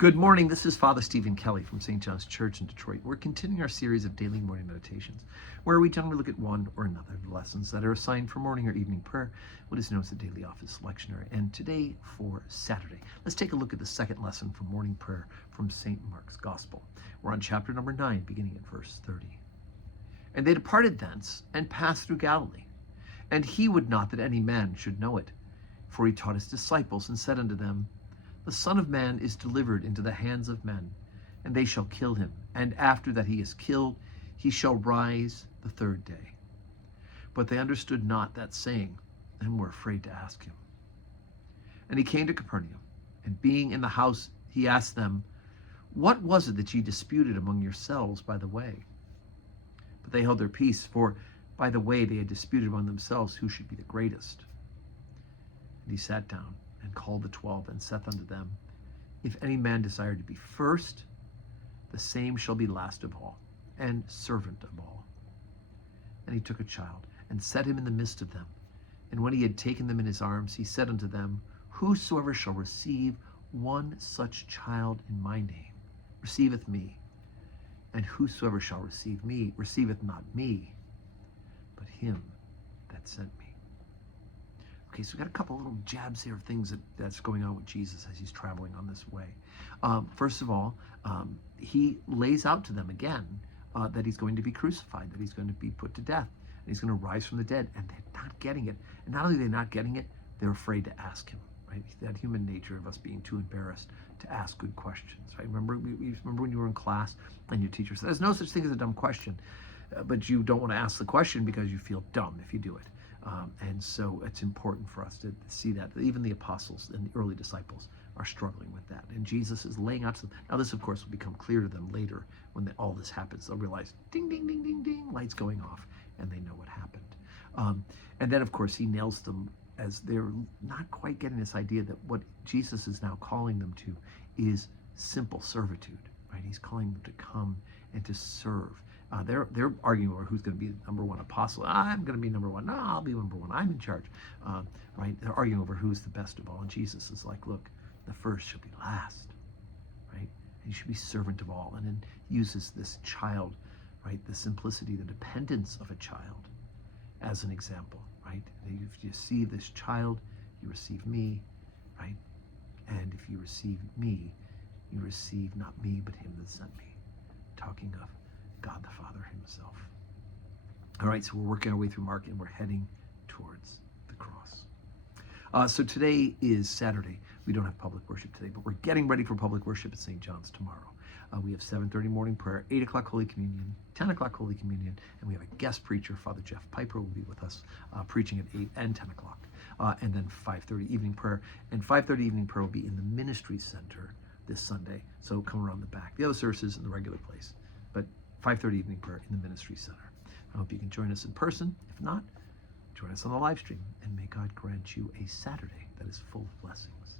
Good morning. This is Father Stephen Kelly from St. John's Church in Detroit. We're continuing our series of daily morning meditations, where we generally look at one or another of the lessons that are assigned for morning or evening prayer, what is known as the daily office lectionary. And today, for Saturday, let's take a look at the second lesson for morning prayer from St. Mark's Gospel. We're on chapter number 9, beginning at verse 30. And they departed thence and passed through Galilee. And he would not that any man should know it, for he taught his disciples and said unto them, The Son of Man is delivered into the hands of men, and they shall kill him, and after that he is killed, he shall rise the third day. But they understood not that saying, and were afraid to ask him. And he came to Capernaum, and being in the house, he asked them, What was it that ye disputed among yourselves by the way? But they held their peace, for by the way they had disputed among themselves who should be the greatest. And he sat down and called the 12, and saith unto them, If any man desire to be first, the same shall be last of all, and servant of all. And he took a child, and set him in the midst of them. And when he had taken them in his arms, he said unto them, Whosoever shall receive one such child in my name, receiveth me. And whosoever shall receive me, receiveth not me, but him that sent me. Okay, so we've got a couple little jabs here of things that's going on with Jesus as he's traveling on this way. First of all, he lays out to them again that he's going to be crucified, that he's going to be put to death, and he's going to rise from the dead, and they're not getting it. And not only are they not getting it, they're afraid to ask him, right? That human nature of us being too embarrassed to ask good questions, right? Remember when you were in class and your teacher said, there's no such thing as a dumb question, but you don't want to ask the question because you feel dumb if you do it. And so it's important for us to see that even the apostles and the early disciples are struggling with that. And Jesus is laying out to them. Now this, of course, will become clear to them later when all this happens. They'll realize, ding, ding, ding, ding, ding, lights going off, and they know what happened. And then, of course, he nails them as they're not quite getting this idea that what Jesus is now calling them to is simple servitude, right? He's calling them to come and to serve. They're arguing over who's going to be the number one apostle. I'm going to be number one. No, I'll be number one. I'm in charge, right? They're arguing over who's the best of all. And Jesus is like, look, the first shall be last, right? And you should be servant of all. And then uses this child, right? The simplicity, the dependence of a child as an example, right? If you see this child, you receive me, right? And if you receive me, you receive not me, but him that sent me. Talking of God the Father himself. All right, so we're working our way through Mark and we're heading towards the cross. So today is Saturday. We don't have public worship today, but we're getting ready for public worship at St. John's tomorrow. We have 7:30 morning prayer, 8 o'clock Holy Communion, 10 o'clock Holy Communion, and we have a guest preacher, Father Jeff Piper, will be with us preaching at 8 and 10 o'clock. And then 5:30 evening prayer. And 5:30 evening prayer will be in the Ministry Center this Sunday, so come around the back. The other services in the regular place, but 5:30 evening prayer in the Ministry Center. I hope you can join us in person. If not, join us on the live stream, and may God grant you a Saturday that is full of blessings.